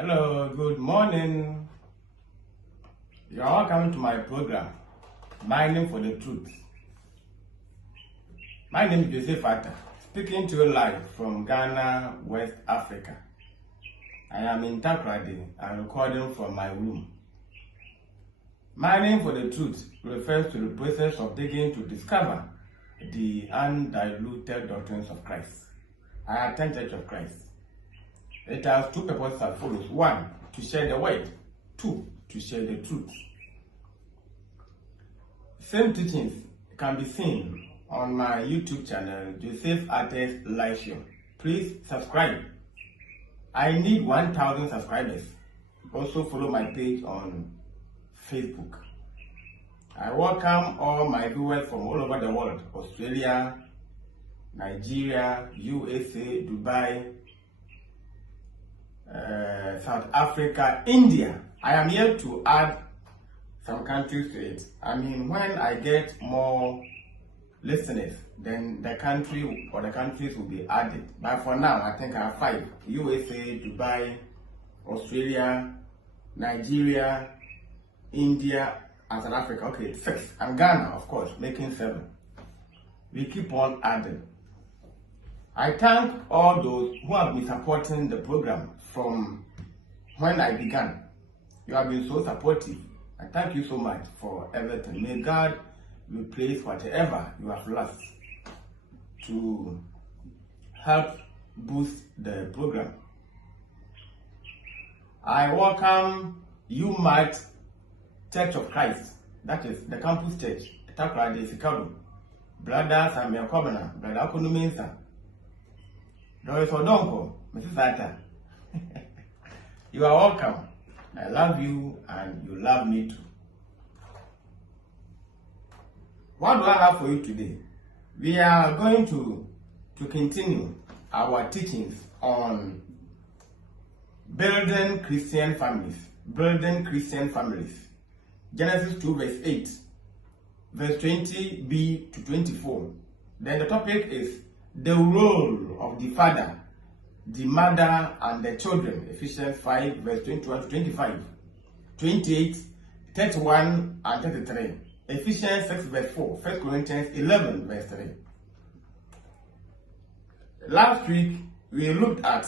Hello, good morning. You are welcome to my program, Mining for the Truth. My name is Joseph Atta, speaking to you live from Ghana, West Africa. I am in Takoradi and recording from my room. Mining for the Truth refers to the process of digging to discover the undiluted doctrines of Christ. I attend Church of Christ. It has two purposes as follows. 1, to share the word. 2, to share the truth. Same teachings can be seen on my YouTube channel, Joseph Atta's Live Show. Please subscribe. I need 1,000 subscribers. Also follow my page on Facebook. I welcome all my viewers from all over the world: Australia, Nigeria, USA, Dubai, South Africa, India. I am here to add some countries to it. I mean, when I get more listeners, then the country or the countries will be added. But for now, I think I have 5: USA, Dubai, Australia, Nigeria, India, and South Africa. Okay, 6. And Ghana, of course, making 7. We keep on adding. I thank all those who have been supporting the program from when I began. You have been so supportive. I thank you so much for everything. May God replace whatever you have lost to help boost the program. I welcome you, Church of Christ, that is the campus church, Takoradi, Chicago. Brother Samuel Kobana, Brother Akunuminsa, Doris Odonko, Mrs. Atta. You are welcome. I love you and you love me too. What do I have for you today? We are going to continue our teachings on building Christian families. Building Christian families. Genesis 2 verse 8, verse 20b to 24. Then the topic is the role of the father, the mother, and the children. Ephesians 5 verse 21 to 25, 28, 31, and 33. Ephesians 6 verse 4, 1 Corinthians 11 verse 3. Last week, we looked at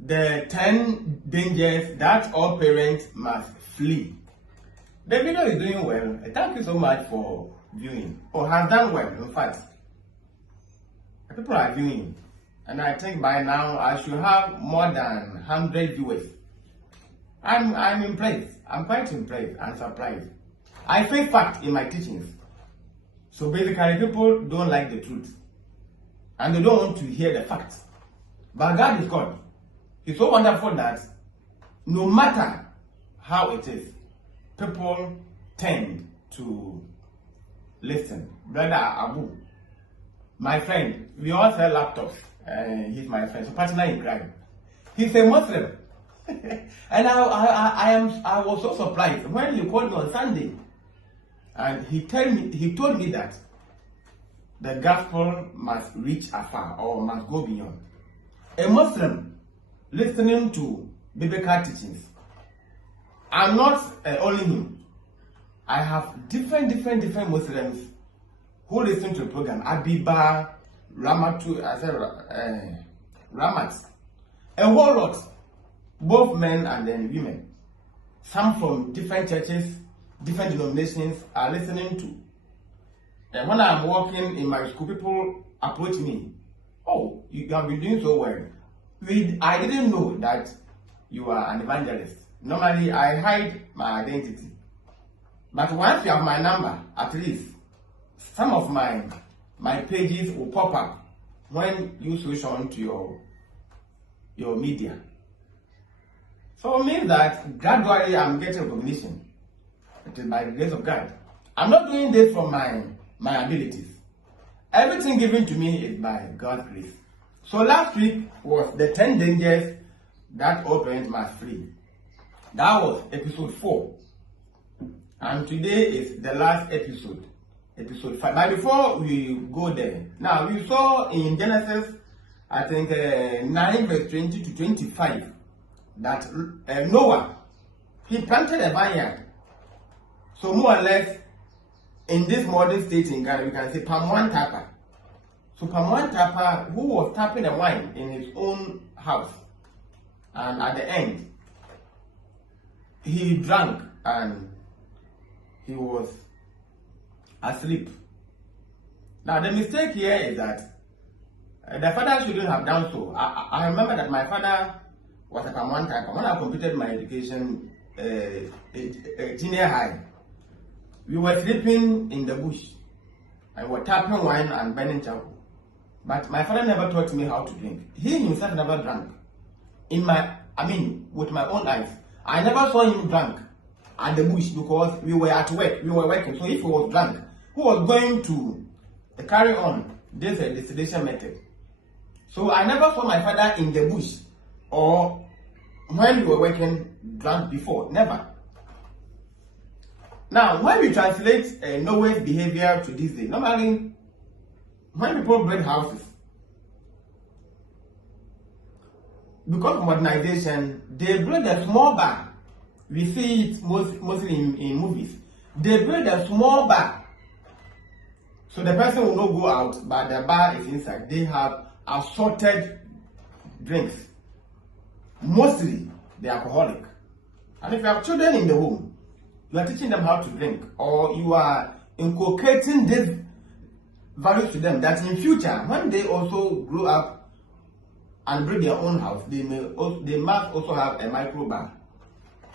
the 10 dangers that all parents must flee. The video is doing well. Thank you so much for viewing, or has done well. In fact, people are viewing, and I think by now I should have more than 100 viewers. I'm impressed. I'm quite impressed and surprised. I face fact in my teachings. So basically, people don't like the truth, and they don't want to hear the facts. But God is God. He's so wonderful that no matter how it is, people tend to listen. Brother Abu, my friend, we all sell laptops. He's my friend, so partner in crime. He's a Muslim. And I was so surprised when he called me on Sunday, and he told me that the gospel must reach afar, or must go beyond. A Muslim listening to biblical teachings. I'm not only him. I have different Muslims who listen to the program. Abiba, Ramatu, Ramat, a whole lot, both men and then women. Some from different churches, different denominations are listening to. And when I'm working in my school, people approach me. Oh, you have been doing so well. I didn't know that you are an evangelist. Normally, I hide my identity. But once you have my number, at least some of my pages will pop up when you switch on to your media. So it means that gradually I'm getting recognition. It is by the grace of God. I'm not doing this for my abilities. Everything given to me is by God's grace. So last week was the 10 dangers that all parents must flee. That was episode 4. And today is the last episode, episode 5. But before we go there, now we saw in Genesis I think 9 verse 20 to 25, that Noah, he planted a vineyard. So more or less, in this modern state in Ghana, we can say palm one tapper. So palm one tapper, who was tapping the wine in his own house, and at the end, he drank and he was asleep. Now the mistake here is that the father shouldn't have done so. I remember that my father was a palm one tapper. When I completed my education, junior high, we were sleeping in the bush and were tapping wine and burning charcoal. But my father never taught me how to drink. He himself never drank. With my own eyes. I never saw him drunk at the bush because we were at work. We were working. So if he was drunk, who was going to carry on this distillation method? So I never saw my father in the bush or when we were working drunk before. Never. Now, when we translate Noah's behavior to this day, normally, when people build houses, because of modernization, they build a small bar. We see it mostly in movies. They build a small bar. So the person will not go out, but the bar is inside. They have assorted drinks. Mostly, they're alcoholic. And if you have children in the home, you are teaching them how to drink, or you are inculcating this values to them that in future, when they also grow up and build their own house, they must also have a micro bar.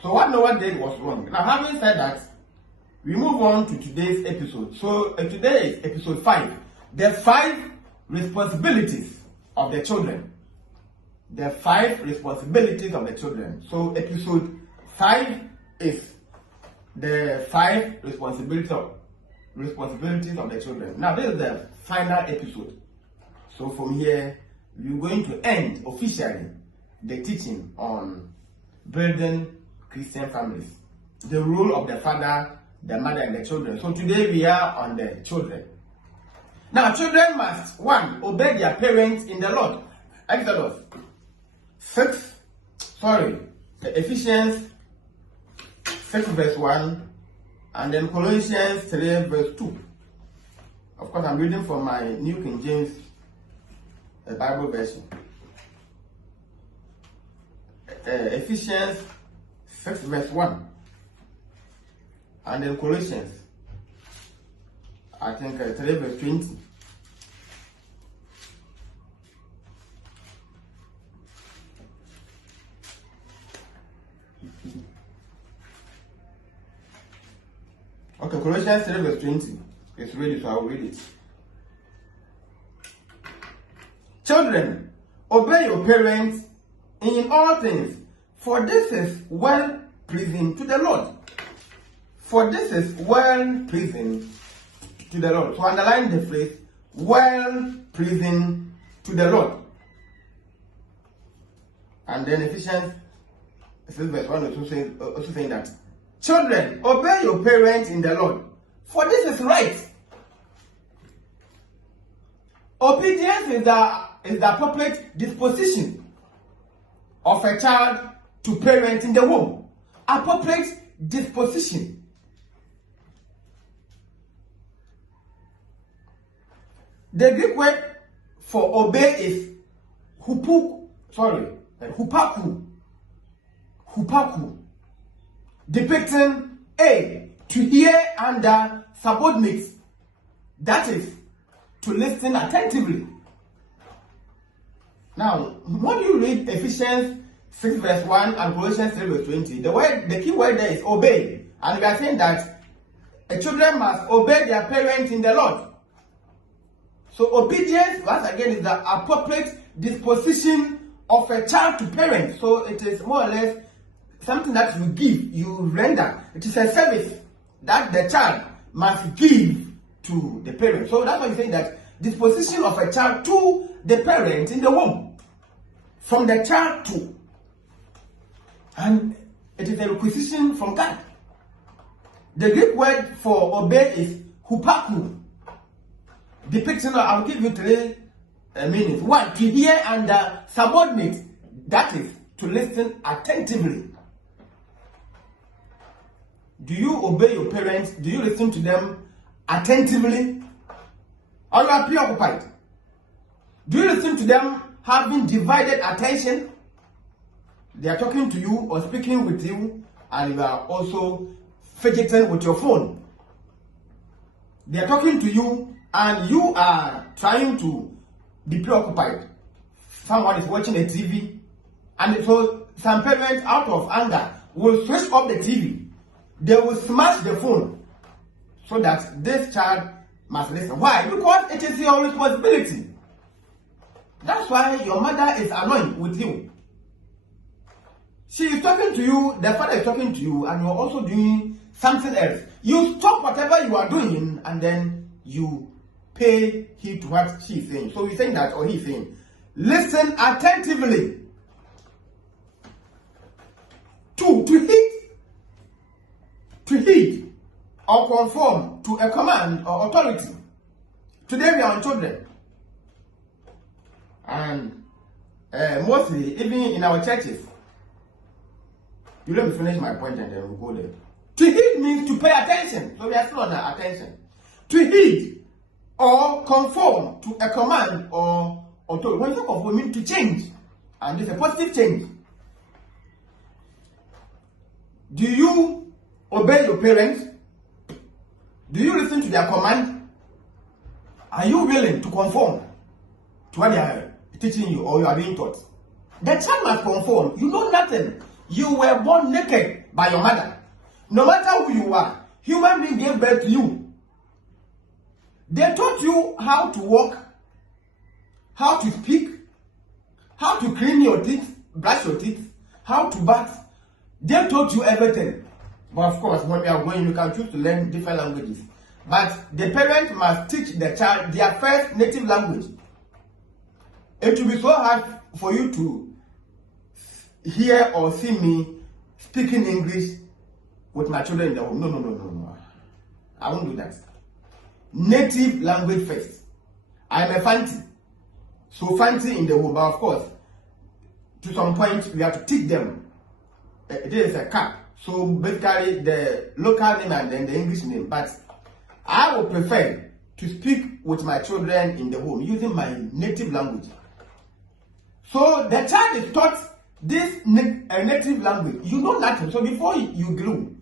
So what Noah did was wrong. Now, having said that, we move on to today's episode. So today is episode 5. The 5 responsibilities of the children. The 5 responsibilities of the children. So episode 5 is the 5 responsibilities of the children. Now this is the final episode. So from here, we're going to end officially the teaching on building Christian families. The role of the father, the mother, and the children. So today we are on the children. Now children must, 1, obey their parents in the Lord. Ephesians 6 verse 1, and then Colossians 3 verse 2. Of course, I'm reading from my New King James Bible version. Ephesians 6 verse 1, and then Colossians, I think 3 verse 20. Okay, Colossians 3 verse 20. It's ready, so I will read it. Children, obey your parents in all things, for this is well pleasing to the Lord. For this is well pleasing to the Lord. So underline the phrase, well pleasing to the Lord. And then Ephesians 6 verse 1 also saying that, children, obey your parents in the Lord, for this is right. Obedience is the appropriate disposition of a child to parent in the home. Appropriate disposition. The Greek word for obey is hupaku. Hupaku. Depicting A, to hear under subordinates. That is, to listen attentively. Now, when you read Ephesians 6 verse 1 and Colossians 3 verse 20, the key word there is obey. And we are saying that children must obey their parents in the Lord. So obedience, once again, is the appropriate disposition of a child to parents. So it is more or less something that you give, you render. It is a service that the child must give to the parent. So that's why you say that disposition of a child to the parent in the home, from the child to, and it is a requisition from God. The Greek word for obey is hupaku. Depicting, I'll give you meanings. One, to hear and subordinate. That is to listen attentively. Do you obey your parents? Do you listen to them attentively? Or you are preoccupied? Do you listen to them having divided attention? They are talking to you or speaking with you, and you are also fidgeting with your phone. They are talking to you, and you are trying to be preoccupied. Someone is watching a TV, and so some parents, out of anger, will switch off the TV. They will smash the phone so that this child must listen. Why? Because it is your responsibility. That's why your mother is annoyed with you. She is talking to you, the father is talking to you, and you are also doing something else. You stop whatever you are doing, and then you pay heed to what she is saying. So he's saying that, or he's saying, listen attentively. 2, to heed or conform to a command or authority. Today we are on children. And mostly, even in our churches, you let me finish my point and then we'll go there. To heed means to pay attention. So we are still on our attention. To heed or conform to a command or authority. When you conform, it means to change. And it's a positive change. Do you obey your parents? Do you listen to their command? Are you willing to conform to what they are teaching you or you are being taught? The child must conform. You know nothing. You were born naked by your mother. No matter who you are, human being gave birth to you. They taught you how to walk, how to speak, how to clean your teeth, brush your teeth, how to bath. They taught you everything. But of course, when we are going, you can choose to learn different languages. But the parent must teach the child their first native language. It will be so hard for you to hear or see me speaking English with my children in the home. No. I won't do that. Native language first. I'm a fancy. So fancy in the home. But of course, to some point, we have to teach them. There is a cap. So basically the local name and then the English name. But I would prefer to speak with my children in the home using my native language. So the child is taught this native language. You know nothing. So before you grew,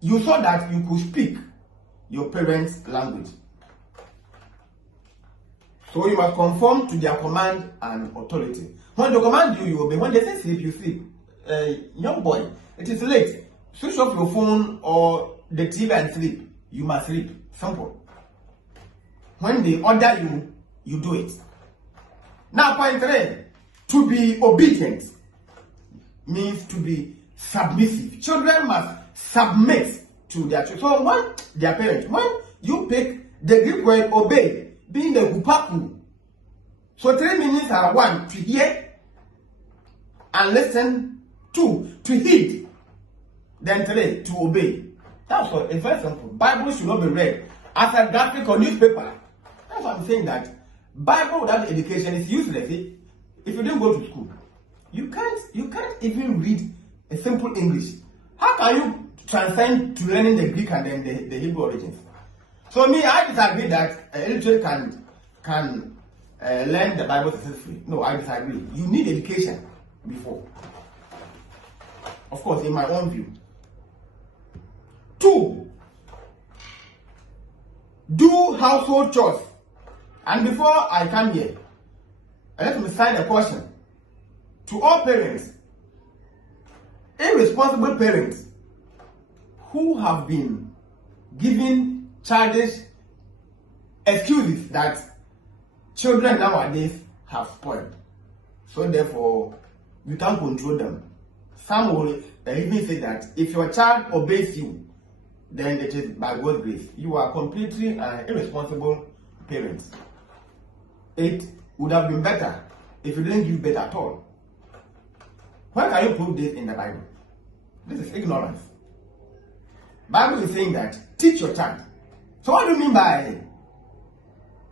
you saw that you could speak your parents' language. So you must conform to their command and authority. When they command you, you obey. When they say sleep, you sleep. Young boy, it is late. Switch off your phone or the TV and sleep. You must sleep. Simple. When they order you, you do it. Now, point 3. To be obedient means to be submissive. Children must submit to their children. So when their parents, when you pick the Greek word obey, being the hupaku. So 3 meanings are: 1, to hear and listen. 2, to heed. Then 3, to obey. That's all. It's very simple. Bible should not be read as a graphic or newspaper. That's why I'm saying that Bible without education is useless. If you didn't go to school, you can't even read a simple English. How can you transcend to learning the Greek and then the Hebrew origins? So me, I disagree that illiterate can learn the Bible successfully. No, I disagree. You need education before. Of course, in my own view. 2, do household chores. And before I come here, let me sign a caution to all parents, irresponsible parents who have been giving childish excuses that children nowadays have spoiled. So therefore, you can't control them. Some will even say that if your child obeys you, then it is by God's grace. You are completely irresponsible parents. It would have been better if you didn't give birth at all. Why can you prove this in the Bible? This is ignorance. Bible is saying that teach your child. So what do you mean by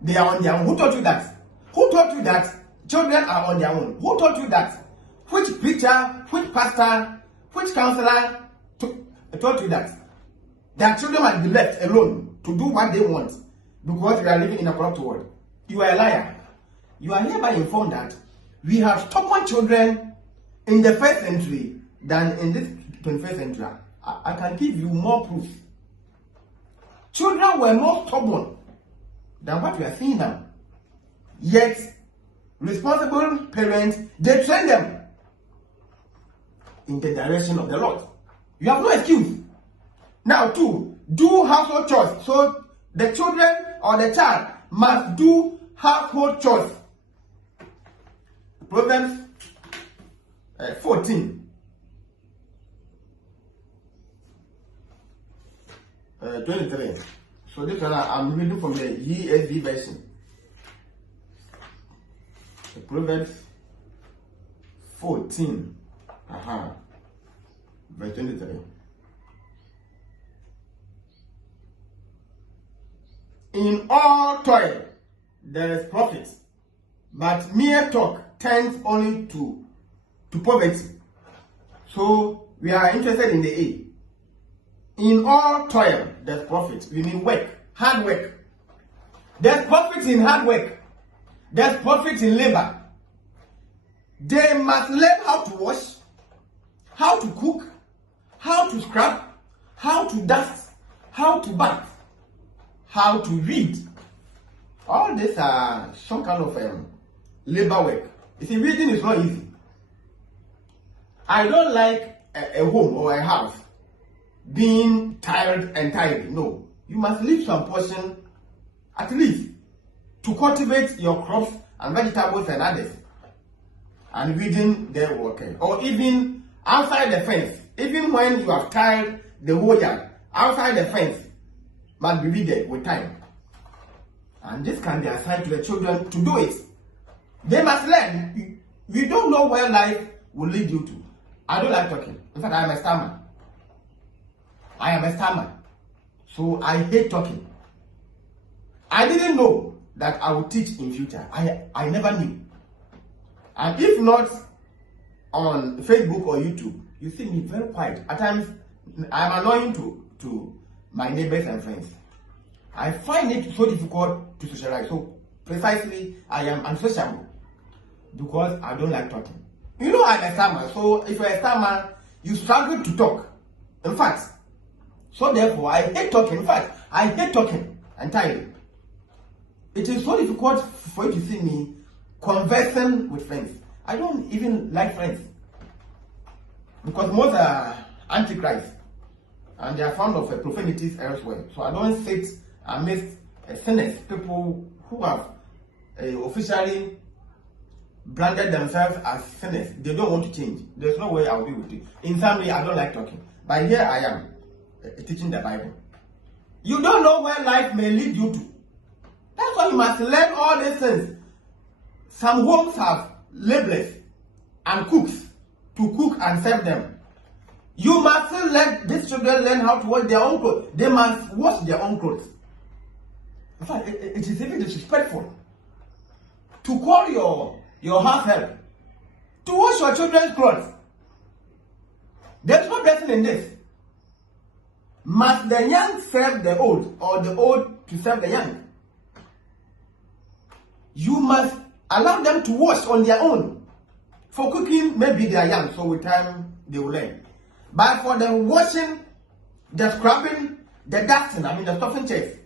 They are on their own. Who taught you that? Who taught you that children are on their own? Who taught you that? Which preacher, which pastor, which counselor taught you that? That children must be left alone to do what they want because we are living in a corrupt world. You are a liar. You are hereby informed that we have stubborn children in the first century than in this 21st century. I can give you more proof. Children were more stubborn than what we are seeing now. Yet, responsible parents, they train them in the direction of the Lord. You have no excuse. Now, two, do household chores. So, the children or the child must do household chores. Proverbs 14. 23. So this one I'm reading from the ESV version. Proverbs 14. Verse 23. In all toil there is profit, but mere talk tends only to poverty. So we are interested in the A. In all toil there's profit. We mean work, hard work. There's profit in hard work. There's profit in labor. They must learn how to wash, how to cook, how to scrub, how to dust, how to bath, how to read. All these are some kind of labor work. You see, reading is not easy. I don't like a home or a house being tired and tidy. No. You must leave some portion, at least, to cultivate your crops and vegetables and others. And reading their work. Or even outside the fence. Even when you have tiled the whole yard, outside the fence must be readed with time. And this can be assigned to the children to do it. They must learn. You don't know where life will lead you to. I don't like talking. In fact, I am a stammer. I am a stammer. So I hate talking. I didn't know that I would teach in future. I never knew. And if not on Facebook or YouTube, you see me very quiet. At times, I'm annoying to my neighbors and friends. I find it so difficult to socialize. So precisely, I am unsociable because I don't like talking. You know I'm a stammer. So if you're a stammer, you struggle to talk. In fact, so therefore, I hate talking. In fact, I hate talking entirely. It is so difficult for you to see me conversing with friends. I don't even like friends. Because most are antichrist. And they are fond of profanities elsewhere. So I don't sit amidst sinners, people who have officially branded themselves as sinners. They don't want to change. There's no way I'll be with you. In some way, I don't like talking. But here I am, teaching the Bible. You don't know where life may lead you to. That's why you must learn all these things. Some homes have laborers and cooks to cook and serve them. You must let these children learn how to wash their own clothes. They must wash their own clothes. In fact, it is even disrespectful to call your house help to wash your children's clothes. There's no blessing in this. Must the young serve the old, or the old to serve the young? You must allow them to wash on their own. For cooking, maybe they are young, so with time they will learn. But for the washing, the scrubbing, the dusting, the stuffing chairs,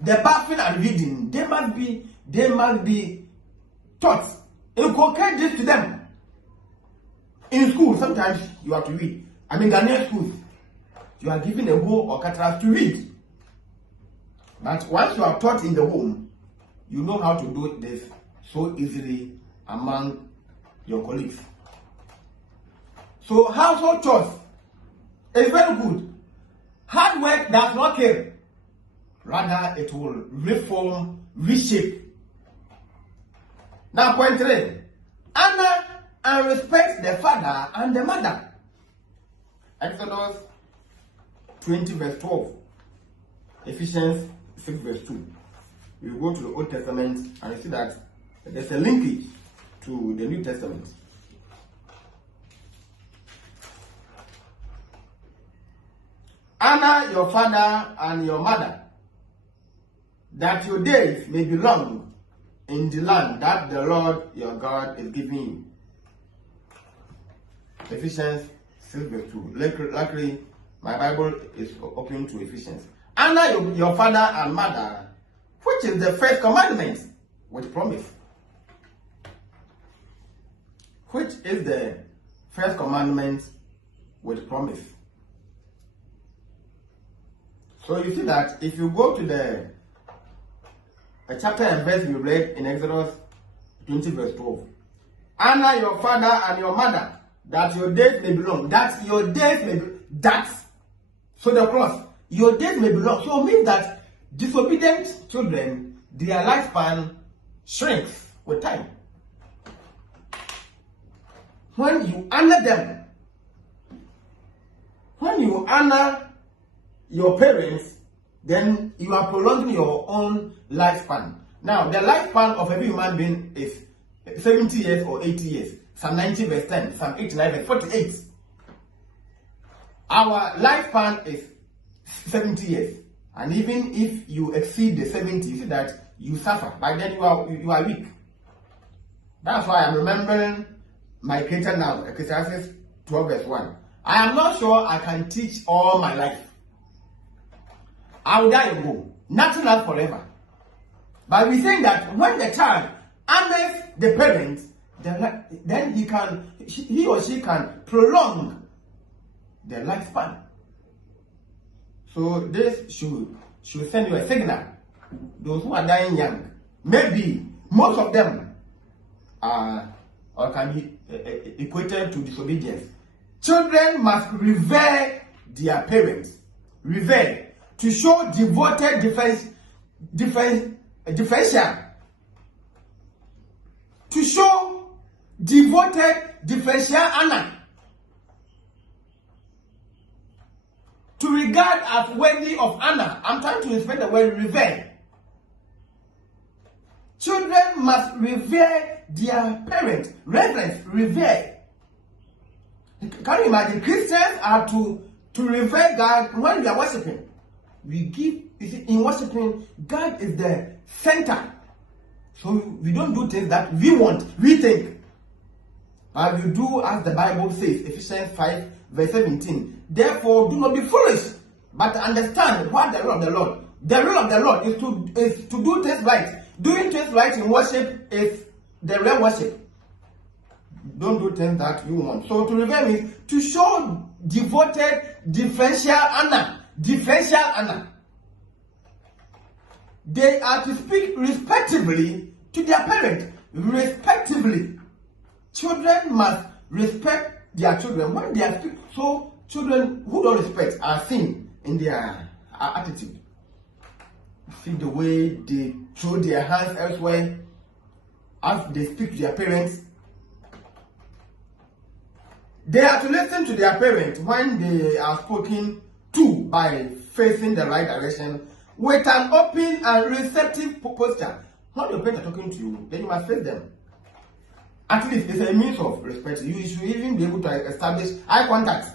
the bathing and reading, they must be taught. Inculcate this to them. In school, sometimes you have to read. Ghanaian schools, you are given a whole orchestra to read. But once you are taught in the home, you know how to do this so easily among your colleagues. So household chores is very good. Hard work does not kill. Rather, it will reform, reshape. Now, point 3. Honor and respect the father and the mother. Exodus 20 verse 12. Ephesians 6 verse 2. you go to the Old Testament and you see that there's a linkage to the New Testament. Honor your father and your mother, that your days may be long in the land that the Lord your God is giving you. Ephesians 6:2. Luckily, my Bible is open to Ephesians. Honor your father and mother, which is the first commandment with promise. Which is the first commandment with promise. So you see that if you go to the chapter and verse we read in Exodus 20:12. Honor your father and your mother, that your days may be long. That your days may be, so the cross, your days may be long. So it means that disobedient children, their lifespan shrinks with time. When you honor them, when you honor your parents, then you are prolonging your own lifespan. Now, the lifespan of every human being is 70 years or 80 years. Psalm 90 verse 10, Psalm 89 verse 48. Our lifespan is 70 years. And even if you exceed the 70, you see that you suffer. By then you are weak. That's why I'm remembering my creator now, Ecclesiastes 12 verse 1. I am not sure I can teach all my life. I will die and go. Nothing lasts forever. But we're saying that when the child honors the parents, then he or she can prolong their lifespan. So this should send you a signal. Those who are dying young, maybe most of them are or can be equated to disobedience. Children must revere their parents. Revere. To show devoted differential. To show devoted differential honor. To regard as worthy of honor. I'm trying to explain the word revere. Children must revere their parents. Reverence, revere. Can you imagine? Christians are to revere God when we are worshiping. We give, you see, in worshiping, God is the center. So we don't do things that we want, we think. But we do as the Bible says, Ephesians 5 verse 17. Therefore, do not be foolish, but understand what the will of the Lord. The will of the Lord is to do things right. Doing things right in worship is the real worship. Don't do things that you want. So to revere means to show devoted differential honor. Differential honor. They are to speak respectively to their parents. Respectively. Children must respect their children when they are speaking. So children who don't respect are seen in their attitude. See the way they throw their hands elsewhere as they speak to their parents. They are to listen to their parents when they are spoken to by facing the right direction with an open and receptive posture. When your parents are talking to you, then you must face them. At least it's a means of respect. You should even be able to establish eye contact.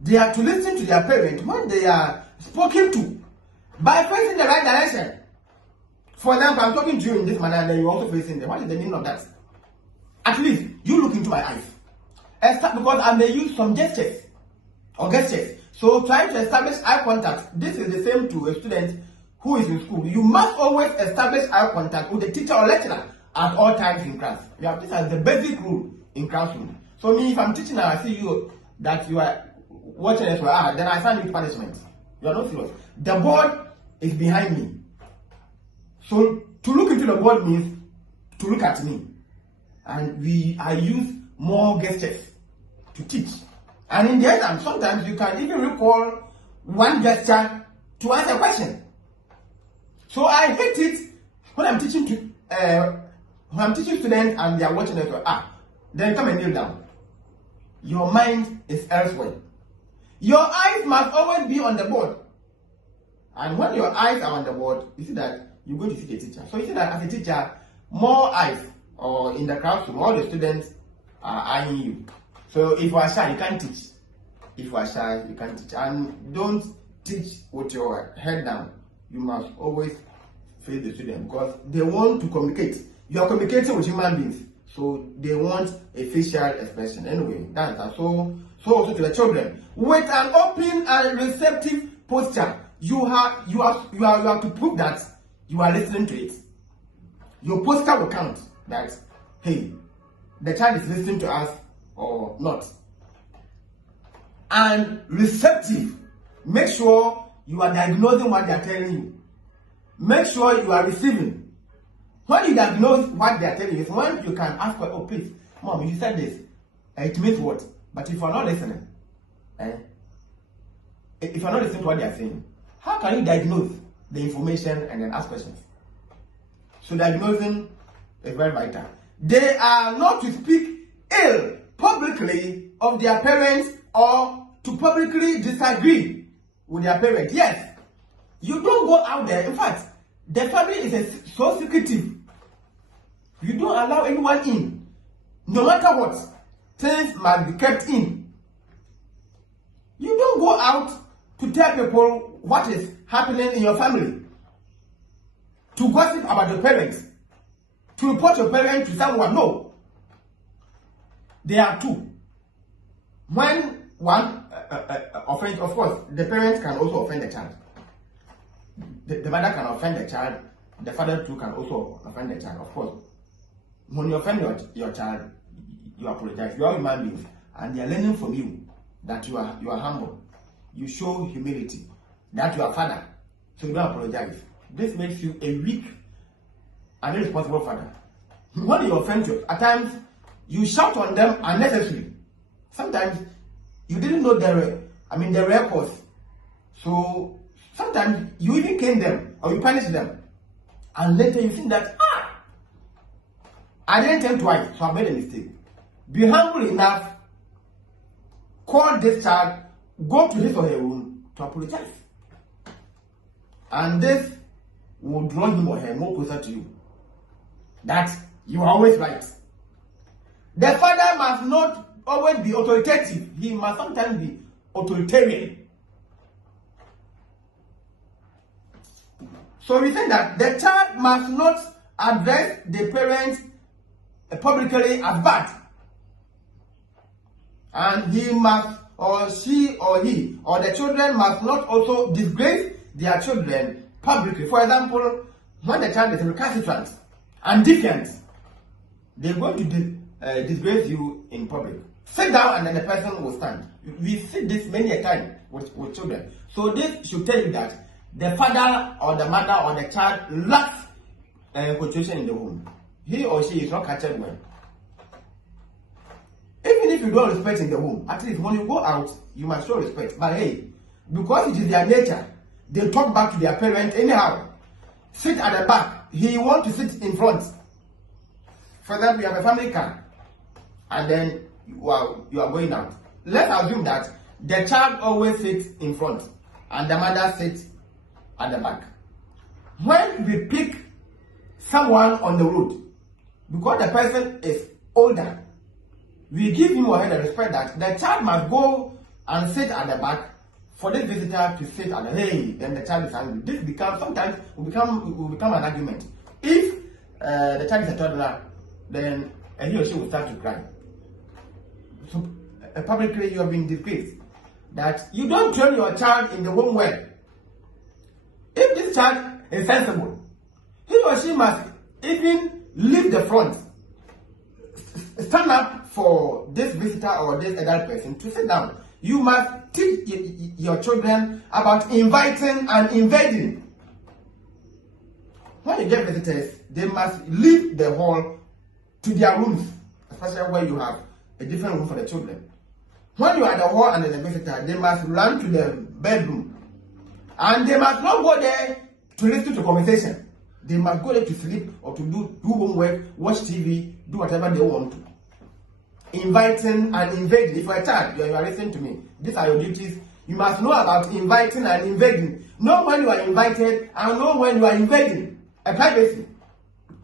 They are to listen to their parents when they are spoken to by facing the right direction. For example, I'm talking to you in this manner and then you're also facing them. What is the meaning of that? At least you look into my eyes. Because I may use some gestures or gestures. So trying to establish eye contact. This is the same to a student who is in school. You must always establish eye contact with the teacher or lecturer at all times in class. This is the basic rule in classroom. So me, if I'm teaching and I see you that you are watching as well, then I assign you punishment. You are not serious. The board is behind me. So to look into the board means to look at me. And I use more gestures to teach. And in the exam, sometimes you can even recall one gesture to answer a question. So I hate it when I'm teaching students and they are watching it. Then come and kneel down. Your mind is elsewhere. Your eyes must always be on the board. And when your eyes are on the board, you see that you're going to see the teacher. So you see that as a teacher, more eyes or in the classroom, all the students are eyeing you. So if you are shy, you can't teach. If you are shy, you can't teach. And don't teach with your head down. You must always face the student because they want to communicate. You are communicating with human beings, so they want a facial expression. Anyway, that's that. So also to the children, with an open and receptive posture, you have to prove that you are listening to it. Your posture will count that, hey, the child is listening to us or not. And receptive, make sure you are diagnosing what they are telling you. Make sure you are receiving. When you diagnose what they are telling you, it's when you can ask for, oh please, mom, you said this. It means what? But if you are not listening, if you are not listening to what they are saying, how can you diagnose the information and then ask questions? So diagnosing is very vital. They are not to speak ill publicly of their parents or to publicly disagree with their parents. Yes, you don't go out there. In fact, the family is so secretive. You don't allow anyone in. No matter what, things must be kept in. You don't go out to tell people what is happening in your family, to gossip about your parents, to report your parents to someone. No. There are two. When one offends, of course, the parents can also offend the child. The mother can offend the child. The father too can also offend the child, of course. When you offend your child, you apologize. You are human beings, and they are learning from you that you are humble. You show humility, that you are father, so you don't apologize. This makes you a weak and irresponsible father. When you offend you, at times you shout on them unnecessarily. Sometimes you didn't know the real cause. So sometimes you even cane them or you punish them, and later you think that I didn't think twice, so I made a mistake. Be humble enough. Call this child, go to his or her room to apologize. And this will draw him or her more closer to you. That you are always right. The father must not always be authoritative. He must sometimes be authoritarian. So we say that the child must not address the parents publicly as bad. And he must, or she or he, or the children must not also disgrace their children publicly. For example, when the child is recalcitrant and defiant, they're going to disgrace you in public. Sit down and then the person will stand. We see this many a time with children. So this should tell you that the father or the mother or the child lacks concentration in the home. He or she is not captured well. Even if you don't respect in the home, at least when you go out, you must show respect. But hey, because it is their nature, they talk back to their parents anyhow. Sit at the back. He wants to sit in front. For example, you have a family car, and then you are going out. Let's assume that the child always sits in front, and the mother sits at the back. When we pick someone on the road, because the person is older, we give him or her the respect that the child must go and sit at the back for this visitor to sit at the then the child is angry. This becomes sometimes will become an argument. If the child is a toddler, then he or she will start to cry. So publicly you have been disgraced. That you don't train your child in the home well. If this child is sensible, he or she must even leave the front. Stand up for this visitor or this adult person to sit down. You must teach your children about inviting and invading. When you get visitors, they must leave the hall to their rooms, especially where you have a different room for the children. When you are at the hall and there's a visitor, they must run to the bedroom. And they must not go there to listen to conversation. They must go there to sleep or to do homework, watch TV, do whatever they want to. Inviting and invading. If you're a child, you are listening to me. These are your duties You must know about inviting and invading. Know when you are invited and know when you are invading. A privacy.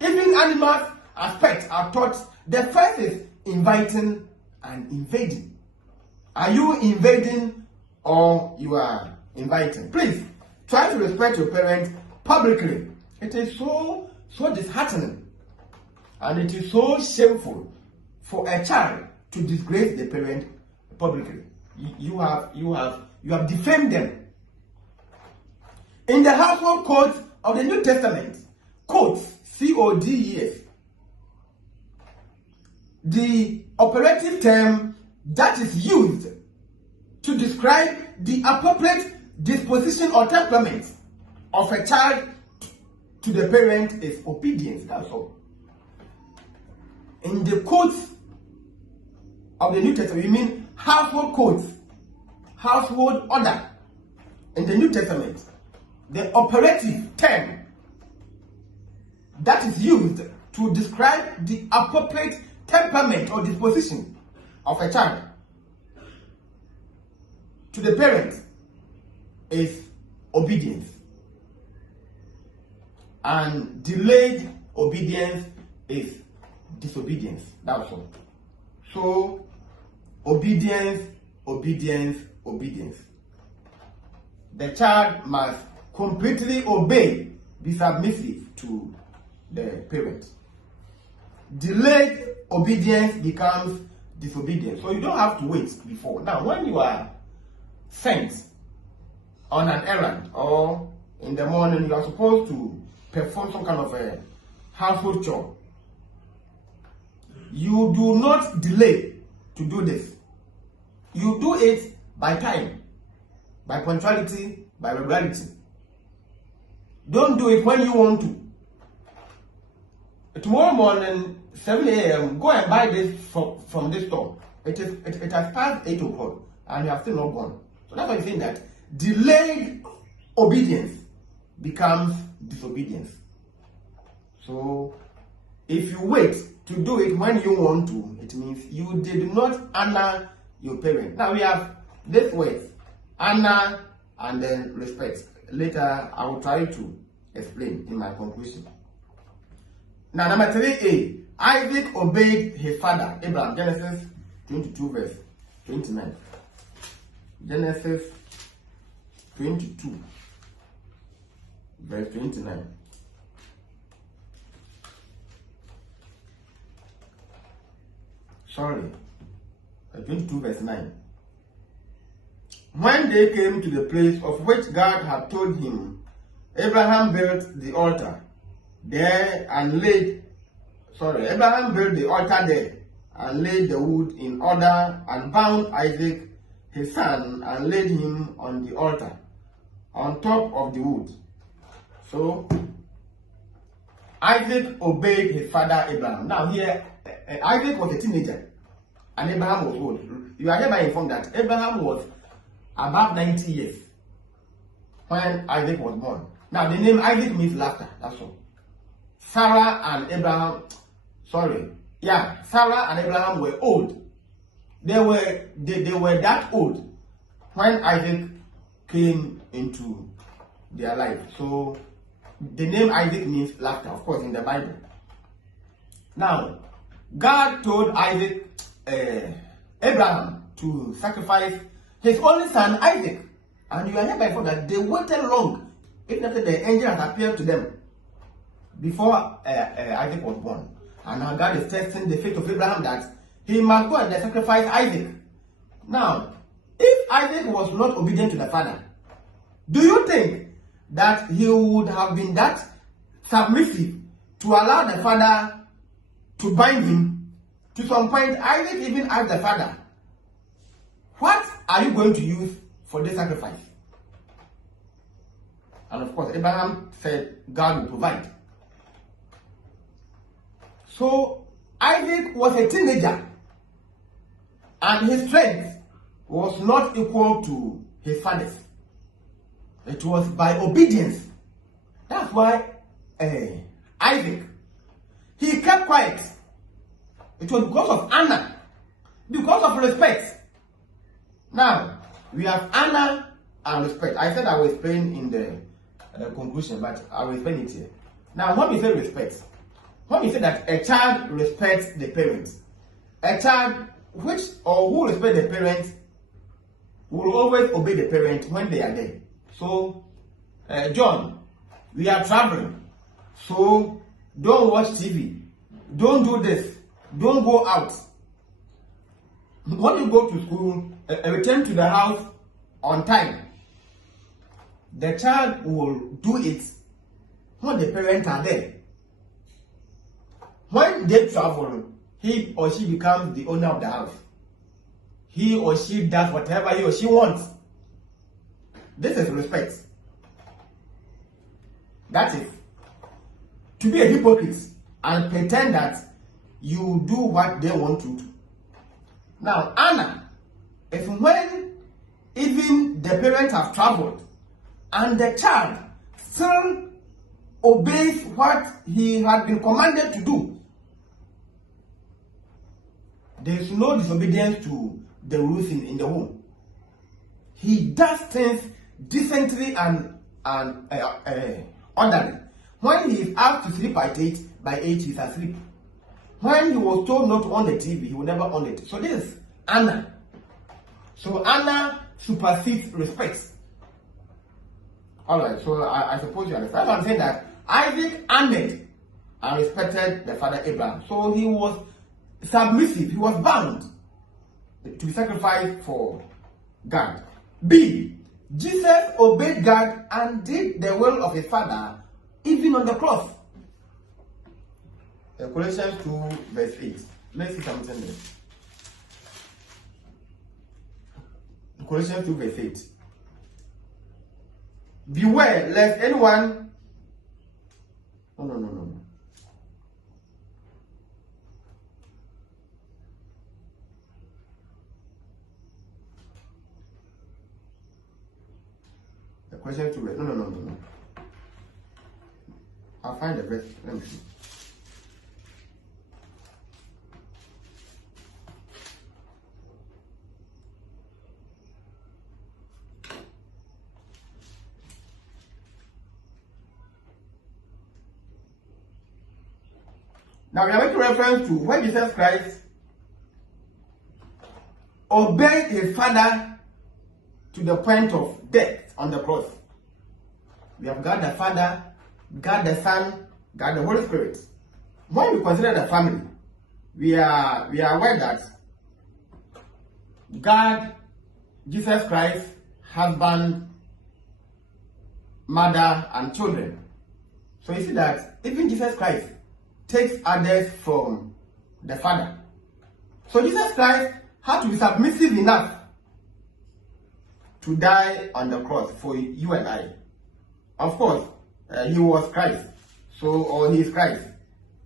Even animals as pets are taught. The first is inviting and invading. Are you invading or you are inviting? Please try to respect your parents publicly. It is so disheartening and it is so shameful for a child to disgrace the parent publicly. You have defamed them. In the household codes of the New Testament, codes, C-O-D-E-S, the operative term that is used to describe the appropriate disposition or temperament of a child to the parent is obedience. That's all. In the codes of the New Testament, we mean household codes, household order. In the New Testament, the operative term that is used to describe the appropriate temperament or disposition of a child to the parent is obedience. And delayed obedience is disobedience. That's all. So, obedience, obedience, obedience. The child must completely obey, be submissive to the parent. Delayed obedience becomes disobedience. So you don't have to wait before. Now, when you are sent on an errand or in the morning, you are supposed to perform some kind of a household chore. You do not delay to do this. You do it by time, by punctuality, by regularity. Don't do it when you want to. Tomorrow morning, 7 a.m., go and buy this from this store. It has passed 8 o'clock and you have still not gone. So that's why I'm saying that delayed obedience becomes disobedience. So if you wait to do it when you want to, it means you did not honor your parent. Now we have this word, honor and then respect. Later I will try to explain in my conclusion. Now number 3a, Isaac obeyed his father Abraham. Genesis 22 verse 29. Genesis 22 verse 29. Sorry, 22 verse 9. When they came to the place of which God had told him, Abraham built the altar there and Abraham built the altar there and laid the wood in order and bound Isaac his son and laid him on the altar on top of the wood. So Isaac obeyed his father Abraham. Now here, Isaac was a teenager and Abraham was old. You are hereby informed that Abraham was about 90 years when Isaac was born. Now the name Isaac means laughter, that's all. Sarah and Abraham were old. They were that old when Isaac came into their life. So the name Isaac means laughter, of course, in the Bible. Now, God told Abraham to sacrifice his only son Isaac, and you are hereby informed that they waited long, even after the angel had appeared to them before Isaac was born. And now God is testing the faith of Abraham that he must go and sacrifice Isaac. Now, if Isaac was not obedient to the father, do you think that he would have been that submissive to allow the father to bind him? To some point, Isaac even asked the father, what are you going to use for this sacrifice? And of course, Abraham said, God will provide. So, Isaac was a teenager, and his strength was not equal to his father's. It was by obedience. That's why Isaac, he kept quiet. It was because of honor, because of respect. Now, We have honor and respect. I said I will explain in the conclusion, but I will explain it here. Now, when we say respect, when we say that a child respects the parents, a child who respects the parents will always obey the parents when they are there. So, John, we are traveling, so don't watch TV, don't do this, don't go out. When you go to school, return to the house on time. The child will do it when the parents are there. When they travel, he or she becomes the owner of the house. He or she does whatever he or she wants. This is respect. That is, to be a hypocrite and pretend that you do what they want to do. Now, honor is when even the parents have traveled and the child still obeys what he had been commanded to do. There is no disobedience to the rules in the home. He does things decently and orderly. When he is asked to sleep at 8, by 8 he is asleep. When he was told not to on the TV, he will never on it. So this is honor. So honor supersedes respect. Alright, so I suppose you understand. I'm saying that Isaac honored and respected the father Abraham. So he was submissive, he was bound to be sacrificed for God. B. Jesus obeyed God and did the will of his father even on the cross. Colossians 2 verse 8. Let's see something there. Colossians 2 verse 8. Beware lest anyone... No. Colossians 2 verse... No. I'll find the verse. Let me see. Now we are making reference to when Jesus Christ obeyed his father to the point of death on the cross. We have God the Father, God the Son, God the Holy Spirit. When we consider the family, we are aware that God, Jesus Christ, husband, mother, and children. So you see that even Jesus Christ takes others from the Father. So Jesus Christ had to be submissive enough to die on the cross for you and I. Of course, he was Christ, or he is Christ.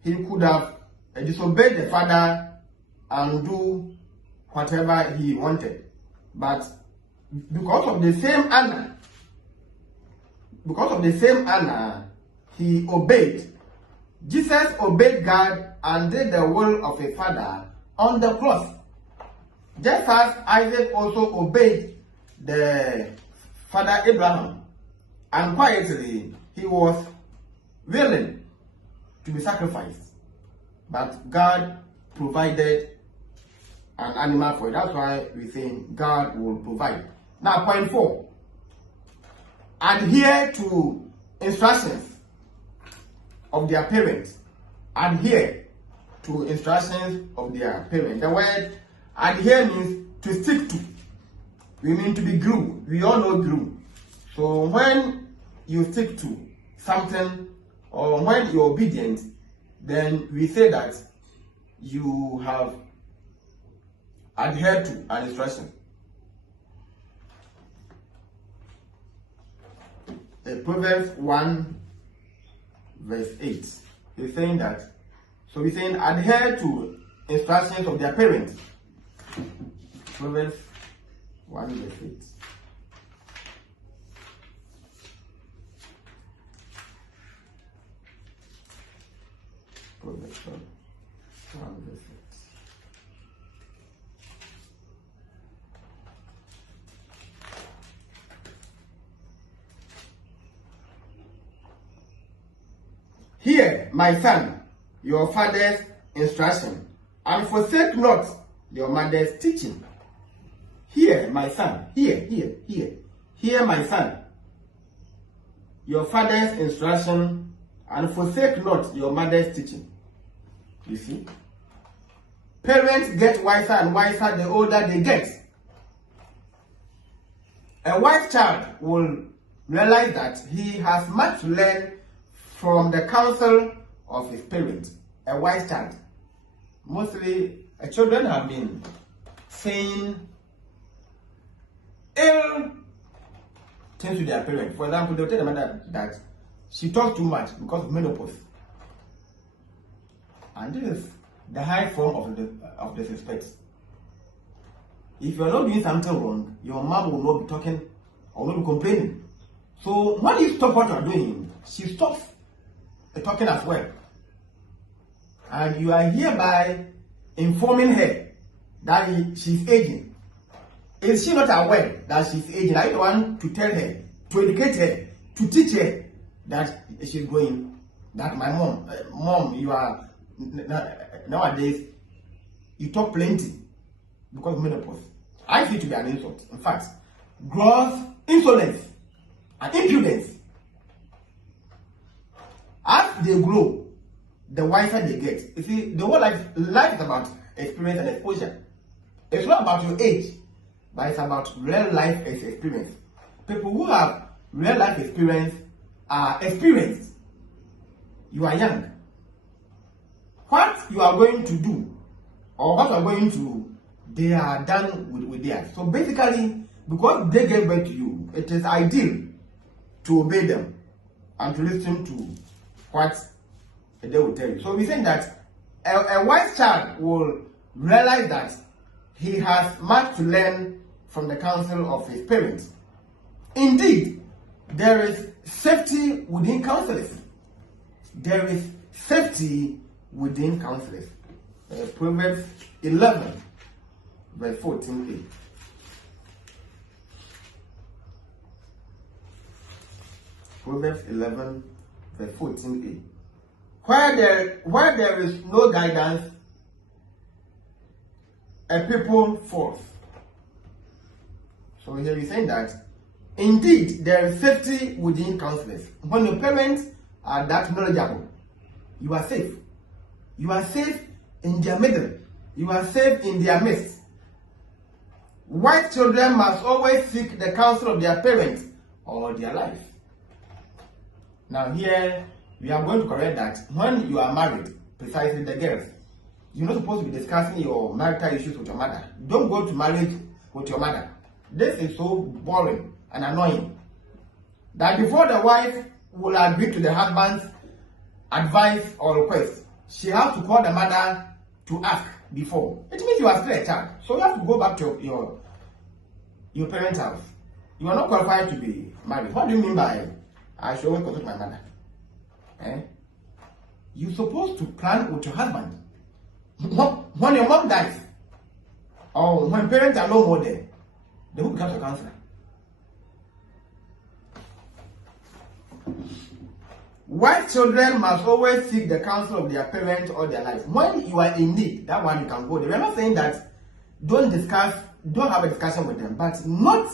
He could have disobeyed the Father and do whatever he wanted. But because of the same honor, he obeyed. Jesus obeyed God and did the will of his Father on the cross. Just as Isaac also obeyed the father Abraham, and quietly he was willing to be sacrificed. But God provided an animal for it. That's why we think God will provide. Now, point 4. Adhere to instructions of their parents. Adhere to instructions of their parents. The word adhere means to stick to. We mean to be glued. We all know glue. So when you stick to something, or when you're obedient, then we say that you have adhered to an instruction. Proverbs 1 verse 8 is saying that. So we're saying adhere to instructions of their parents. Proverbs 1 verse 8. Proverbs 1 verse 8. Hear, my son, your father's instruction, and forsake not your mother's teaching. Hear, my son, hear, my son, your father's instruction, and forsake not your mother's teaching. You see? Parents get wiser and wiser the older they get. A wise child will realize that he has much to learn from the counsel of his parents. A wise child. Mostly, children have been saying ill things to their parents. For example, they'll tell the mother that she talks too much because of menopause. And this is the high form of disrespect. If you're not doing something wrong, your mom will not be talking or not be complaining. So when you stop what you're doing, she stops talking as well. And you are hereby informing her that she's aging. Is she not aware that she's aging? Are you the one to tell her, to educate her, to teach her that she's going, that my mom, you are, nowadays, you talk plenty because of menopause. I feel to be an insult. In fact, gross insolence and impudence. As they grow, the wiser they get. You see, the whole life is about experience and exposure. It's not about your age, but it's about real life experience. People who have real life experience are experienced. You are young. What you are going to do, or what you are going to, they are done with theirs. So basically, because they gave birth to you, it is ideal to obey them and to listen to what they will tell you. So we think that a wise child will realize that he has much to learn from the counsel of his parents. Indeed, there is safety within counselors. There is safety within counselors. Proverbs 11, verse 14a. Proverbs 11, verse 14a. Where there is no guidance, a people falls. So here he's saying that indeed there is safety within counselors. When your parents are that knowledgeable, you are safe. You are safe in their middle. You are safe in their midst. Wise children must always seek the counsel of their parents all their life. Now here, we are going to correct that when you are married, precisely the girls, you're not supposed to be discussing your marital issues with your mother. Don't go to marriage with your mother. This is so boring and annoying that before the wife will agree to the husband's advice or request, she has to call the mother to ask before. It means you are still a child. So you have to go back to your parents' house. You are not qualified to be married. What do you mean by I should always consult my mother? You're supposed to plan with your husband. When your mom dies, or when parents are no more there, they will become a counselor. Wise children must always seek the counsel of their parents all their life. When you are in need, that one you can go there. We're not saying that don't have a discussion with them, but not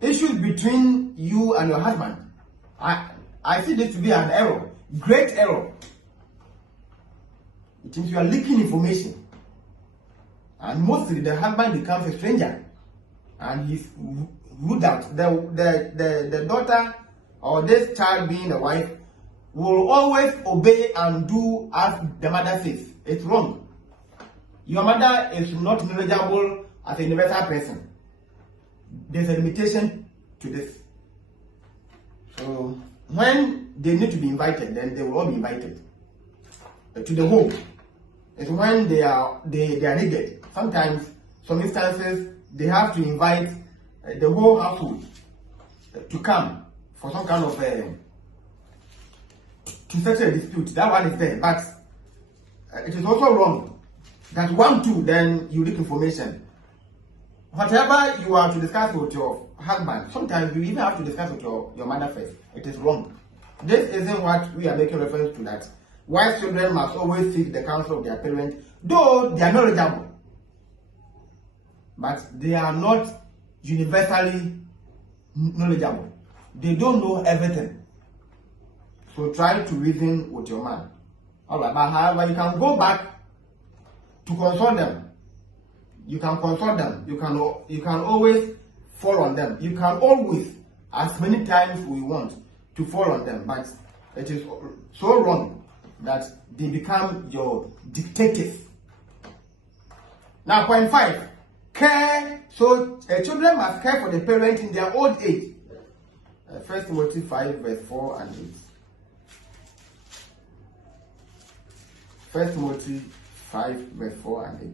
issues between you and your husband. I see this to be an error, great error. It means you are leaking information. And mostly the husband becomes a stranger. And he's ruled out. The daughter or this child being the wife will always obey and do as the mother says. It's wrong. Your mother is not knowledgeable as a universal person. There's a limitation to this. So when they need to be invited, then they will all be invited to the home. It's when they are needed. Sometimes, some instances, they have to invite the whole household to come for some kind of to settle a dispute. That one is there, but it is also wrong that 1, 2, then you leak information. Whatever you are to discuss with your husband, sometimes you even have to discuss with your mother first. It is wrong. This isn't what we are making reference to, that wise children must always seek the counsel of their parents, though they are knowledgeable. But they are not universally knowledgeable. They don't know everything. So try to reason with your man. Alright, but however, you can go back to consult them. You can consult them. You can always fall on them. You can always, as many times we want, to fall on them. But it is so wrong that they become your dictators. Now, point 5. Care. So children must care for the parent in their old age. 1 Timothy 5 verse 4 and 8. 1 Timothy 5 verse 4 and 8.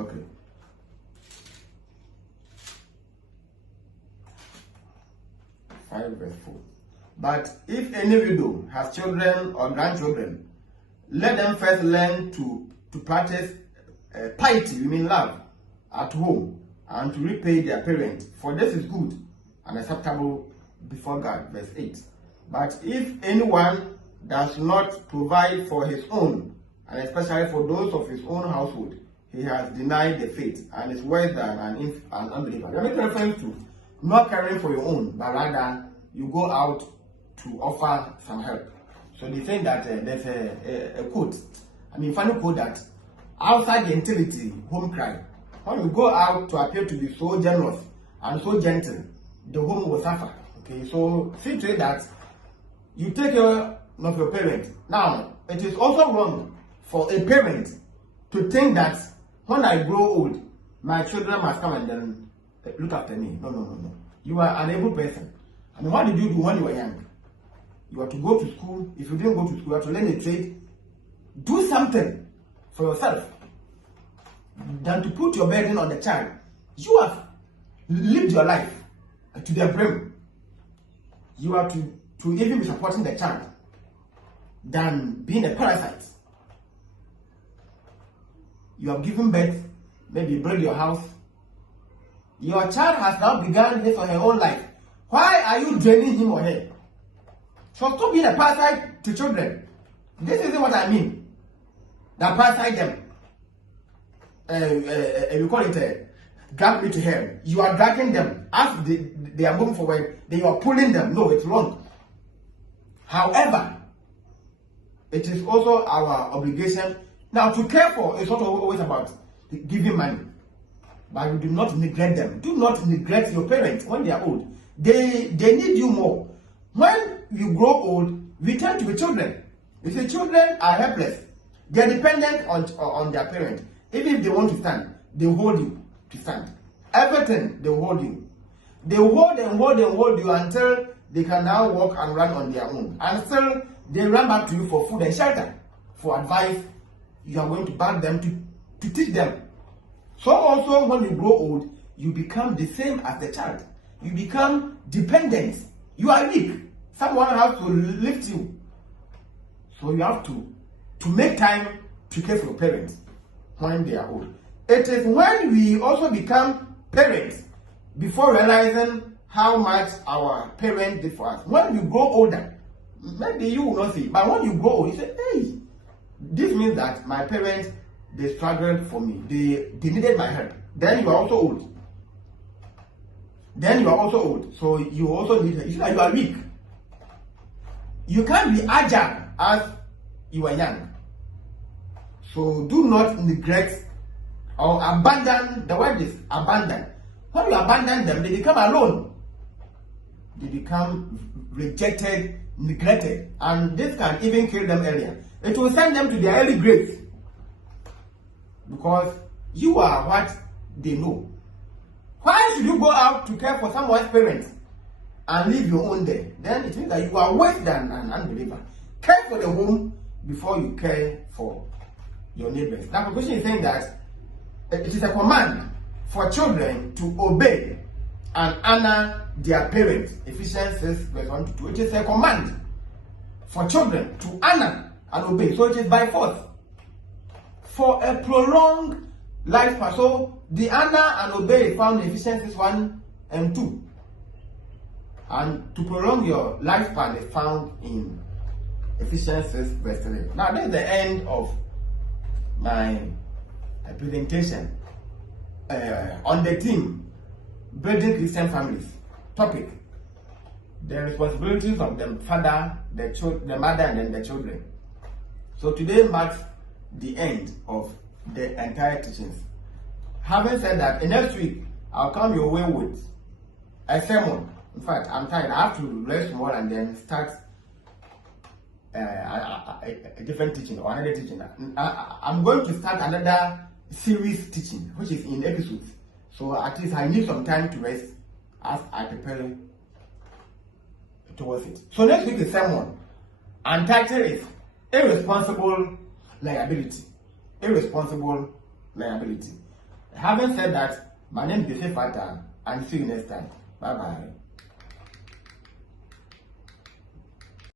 Okay. Verse 4. But if any widow has children or grandchildren, let them first learn to practice piety, you mean love, at home, and to repay their parents, for this is good and acceptable before God. Verse 8. But if anyone does not provide for his own, and especially for those of his own household, he has denied the faith and is worse than an unbeliever. We are making reference to not caring for your own, but rather you go out to offer some help. So they think that there's a quote, funny quote, that outside gentility, home cry. When you go out to appear to be so generous and so gentle, the home will suffer. Okay, so see to it that you take care of your parents. Now, it is also wrong for a parent to think that when I grow old, my children must come and then look after me. No. You are an able person. What did you do when you were young? You have to go to school. If you didn't go to school, you have to learn a trade. Do something for yourself than to put your burden on the child. You have lived your life to the brim. You have to even be supporting the child than being a parasite. You have given birth, maybe build your house. Your child has now begun his or her own life. Why are you draining him or her? So stop being a parasite to children. This isn't what I mean. That parasite them. We call it drag me to hell. You are dragging them. As they are moving forward, they are pulling them. No, it's wrong. However, it is also our obligation. Now, to care for is not always about giving money. But we do not neglect them. Do not neglect your parents when they are old. They need you more. When you grow old, we turn to the children. You see, children are helpless. They are dependent on their parents. Even if they want to stand, they hold you to stand. Everything, they hold you. They hold and hold and hold you until they can now walk and run on their own. And still, they run back to you for food and shelter, for advice. You are going to back them to teach them. So also, when you grow old, you become the same as the child. You become dependent. You are weak. Someone has to lift you. So you have to make time to care for your parents when they are old. It is when we also become parents before realizing how much our parents did for us. When you grow older, maybe you will not see, but when you grow old, you say, hey, this means that my parents, they struggled for me. They needed my help. Then you are also old. So you also need help. You see that you are weak. You can't be agile as you are young. So do not neglect or abandon. The word is abandon. When you abandon them, they become alone. They become rejected, neglected. And this can even kill them earlier. It will send them to their early graves. Because you are what they know. Why should you go out to care for someone's parents and leave your own there? Then it means that you are worse than an unbeliever. Care for the home before you care for your neighbors. Now, the question is saying that it is a command for children to obey and honor their parents. Ephesians 6 verse 1 to 2. It is a command for children to honor and obey. So it is by force. For a prolonged lifespan. So the honor and obey is found in Ephesians 1 and 2. And to prolong your lifespan is found in Ephesians 6 verse 3. Now this is the end of my presentation on the theme building Christian families. Topic: the responsibilities of the father, the mother, and then the children. So today marks the end of the entire teachings. Having said that, next week I'll come your way with a sermon. In fact, I'm tired. I have to rest more and then start a different teaching or another teaching. I'm going to start another series teaching, which is in episodes. So at least I need some time to rest as I prepare towards it. So next week is sermon, and title is Irresponsible Liability. Irresponsible Liability. Having said that, my name is Joseph Fata, and see you next time. Bye bye.